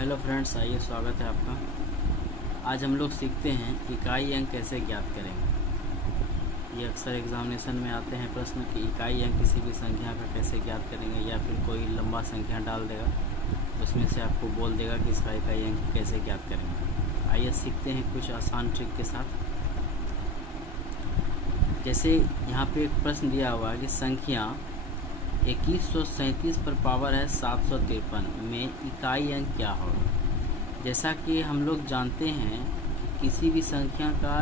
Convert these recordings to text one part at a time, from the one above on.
Hello friends, आइए स्वागत है आपका। आज हम लोग सीखते हैं इकाई अंक कैसे ज्ञात करेंगे। ये अक्सर एग्जामिनेशन में आते हैं प्रश्न कि इकाई अंक किसी भी संख्या का कैसे ज्ञात करेंगे, या फिर कोई लंबा संख्या डाल देगा उसमें से आपको बोल देगा कि इसका इकाई अंक कैसे ज्ञात करेंगे। आइए सीखते हैं कुछ आसान ट्रिक के साथ। जैसे यहाँ पे एक प्रश्न दिया हुआ है कि संख्या 2137 पर पावर है 753 में इकाई अंक क्या होगा। जैसा कि हम लोग जानते हैं कि किसी भी संख्या का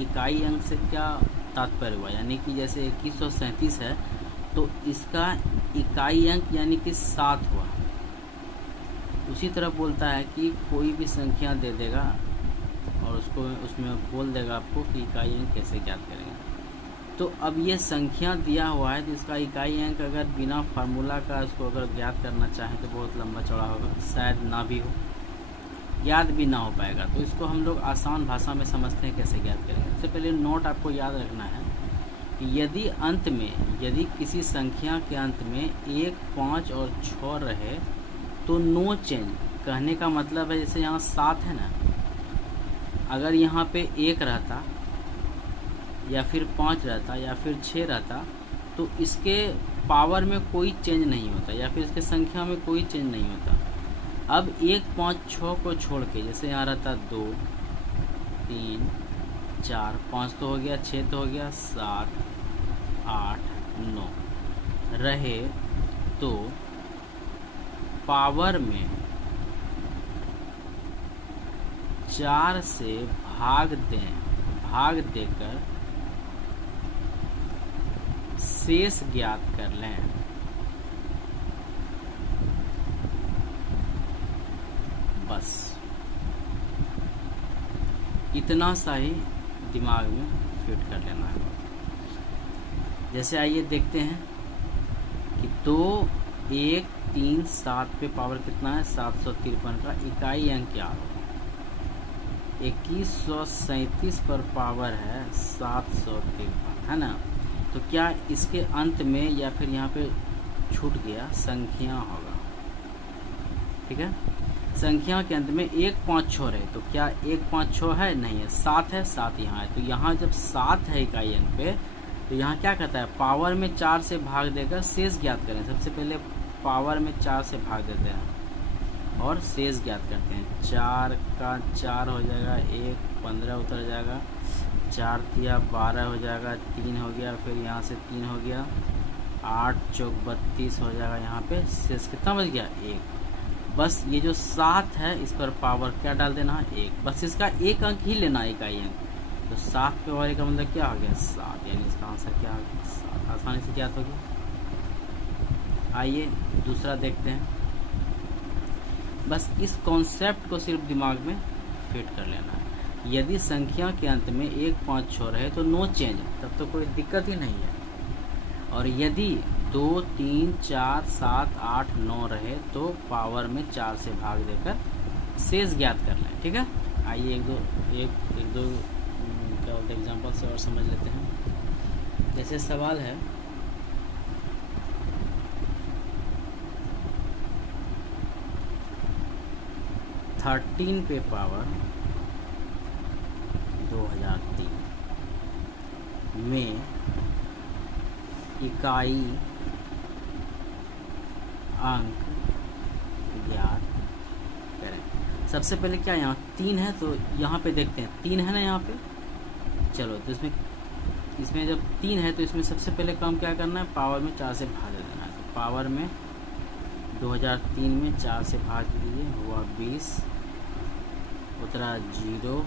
इकाई अंक से क्या तात्पर्य हुआ, यानी कि जैसे 2137 है तो इसका इकाई अंक यानी कि 7 हुआ। उसी तरह बोलता है कि कोई भी संख्या दे देगा और उसमें बोल देगा आपको कि इकाई अंक कैसे ज्ञात करेंगे। तो अब ये संख्या दिया हुआ है तो इसका इकाई अंक अगर बिना फार्मूला का इसको अगर ज्ञात करना चाहें तो बहुत लंबा चौड़ा होगा, शायद ना भी हो, याद भी ना हो पाएगा। तो इसको हम लोग आसान भाषा में समझते हैं कैसे ज्ञात करेंगे। सबसे पहले नोट आपको याद रखना है कि यदि किसी संख्या के अंत में 1, 5 और 6 रहे तो नो चेंज। कहने का मतलब है जैसे यहाँ 7 है ना, अगर यहाँ पे 1 रहता या फिर 5 रहता या फिर 6 रहता तो इसके पावर में कोई चेंज नहीं होता, या फिर इसके संख्या में कोई चेंज नहीं होता। अब 1, 5, 6 को छोड़ के जैसे यहाँ रहता 2, 3, 4, 5 तो हो गया, 6 तो हो गया, 7, 8, 9 रहे तो पावर में 4 से भाग देकर शेष ज्ञात कर लें। बस इतना सा ही दिमाग में फिट कर लेना है। जैसे आइए देखते हैं कि 2, 1, 3, 7 पे पावर कितना है 753 का इकाई अंक क्या होगा। 2137 पर पावर है 753 है ना, तो क्या इसके अंत में या फिर यहाँ पे छूट गया संख्या होगा। ठीक है, संख्या के अंत में 1, 5, 6 रहे तो क्या 1, 5, 6 है, नहीं है, 7 है, 7 यहाँ है। तो यहाँ जब 7 है इकाई अंक पे तो यहाँ क्या कहता है, पावर में 4 से भाग देकर शेष ज्ञात करें। सबसे पहले पावर में 4 से भाग देते हैं और शेष ज्ञात करते हैं। 4 का 4 हो जाएगा, 1 15 उतर जाएगा, 4 तिया 12 हो जाएगा, 3 हो गया, फिर यहाँ से 3 हो गया, 8 चौक 32 हो जाएगा। यहाँ पे शेष कितना बच गया, 1। बस ये जो 7 है इस पर पावर क्या डाल देना है, 1। बस इसका एक अंक ही लेना है इकाई अंक। तो 7 पे वाले का मतलब क्या हो गया, 7, यानी इसका आंसर क्या हो गया, 7। आसानी से ज्ञात हो गया। आइए दूसरा देखते हैं। बस इस कॉन्सेप्ट को सिर्फ दिमाग में फिट कर लेना है। यदि संख्या के अंत में 1, 5, 6 रहे तो नो चेंज, तब तो कोई दिक्कत ही नहीं है। और यदि 2, 3, 4, 7, 8, 9 रहे तो पावर में 4 से भाग देकर शेष ज्ञात कर लें। ठीक है, आइए एक दो क्या बोलते एग्जाम्पल से और समझ लेते हैं। जैसे सवाल है, थर्टीन पे पावर 2003 में इकाई अंक ज्ञात करें। सबसे पहले क्या यहाँ 3 है तो यहाँ पे देखते हैं, 3 है ना यहाँ पे। चलो तो इसमें जब 3 है तो इसमें सबसे पहले काम क्या करना है, पावर में 4 से भाग देना है। तो पावर में 2003 में 4 से भाग दीजिए, हुआ 20, उतरा 0,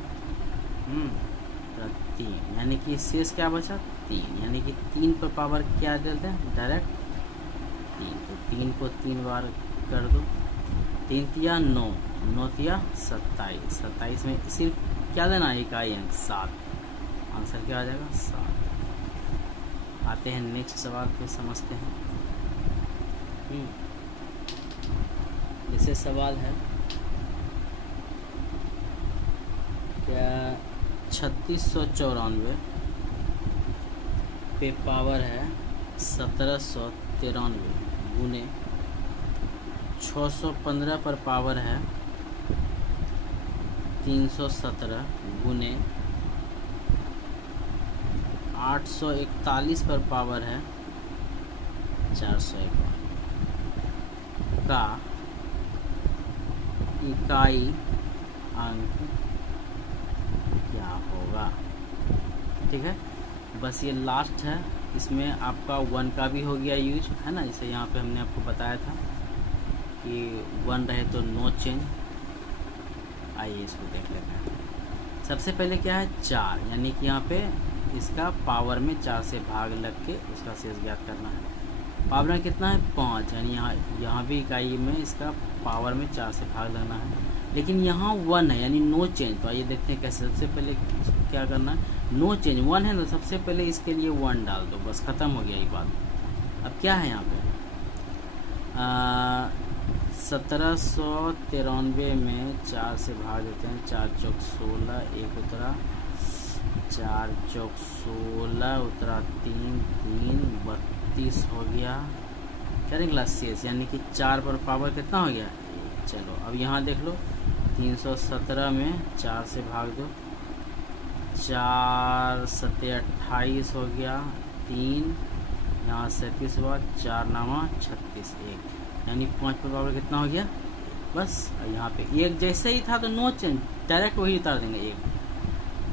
3, यानी कि शेष क्या बचा, 3। यानी कि 3 पर पावर क्या देते हैं, डायरेक्ट 3। तो 3 को 3 बार कर दो, 3 तिया 9, 9 तिया 27, 27 में सिर्फ क्या देना है, इकाई अंक 7। आंसर क्या आ जाएगा, 7। आते हैं नेक्स्ट सवाल पे, समझते हैं। जैसे सवाल है क्या 3694 पे पावर है 1793 गुने 615 पर पावर है 317 गुने 841 पर पावर है 451 का इकाई अंक क्या होगा। ठीक है, बस ये लास्ट है, इसमें आपका 1 का भी हो गया यूज, है ना। जैसे यहाँ पे हमने आपको बताया था कि 1 रहे तो नो चेंज। आइए इसको देख लेते हैं। सबसे पहले क्या है 4, यानी कि यहाँ पे इसका पावर में 4 से भाग लग के उसका शेष ज्ञात करना है। पावर में कितना है 5, यानी यहाँ भी इकाई में इसका पावर में 4 से भाग लगना है, लेकिन यहाँ 1 है यानी नो चेंज। तो आइए देखते हैं कैसे। सबसे पहले इसको क्या करना है, नो चेंज 1 है ना, सबसे पहले इसके लिए 1 डाल दो, बस ख़त्म हो गया ये बात। अब क्या है यहाँ पे 1793 में 4 से भाग देते हैं, 4 चौक 16, 1 उतरा, 4 चौक 16 उतरा 3, 3 32 हो गया। क्या निकला शेष, यानी कि 4 पर पावर कितना हो गया। चलो अब यहाँ देख लो 317 में 4 से भाग दो, 4 सत्ते 28 हो गया, 3 यहाँ 37 हुआ, 4 नामा 36, 1 यानी 5 पर पावर कितना हो गया बस। यहाँ पे 1 जैसे ही था तो नो चेंज, डायरेक्ट वही उतार देंगे 1।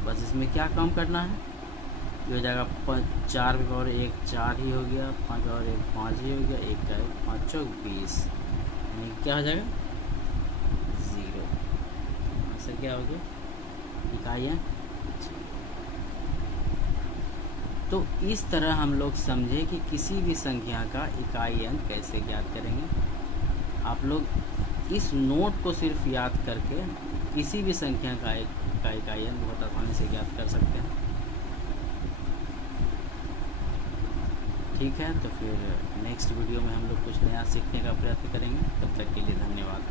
बस इसमें क्या काम करना है, ये हो जाएगा 4 की पावर 1 4 ही हो गया, 5 की पावर 1 5 ही हो गया, 1 का 1 5 चौक 20, यानी क्या हो जाएगा 0। ऐसा क्या हो गया इकाइयाँ। तो इस तरह हम लोग समझे कि किसी भी संख्या का इकाई अंक कैसे ज्ञात करेंगे। आप लोग इस नोट को सिर्फ याद करके किसी भी संख्या का इकाई अंक बहुत आसानी से ज्ञात कर सकते हैं। ठीक है, तो फिर नेक्स्ट वीडियो में हम लोग कुछ नया सीखने का प्रयत्न करेंगे। तब तक के लिए धन्यवाद।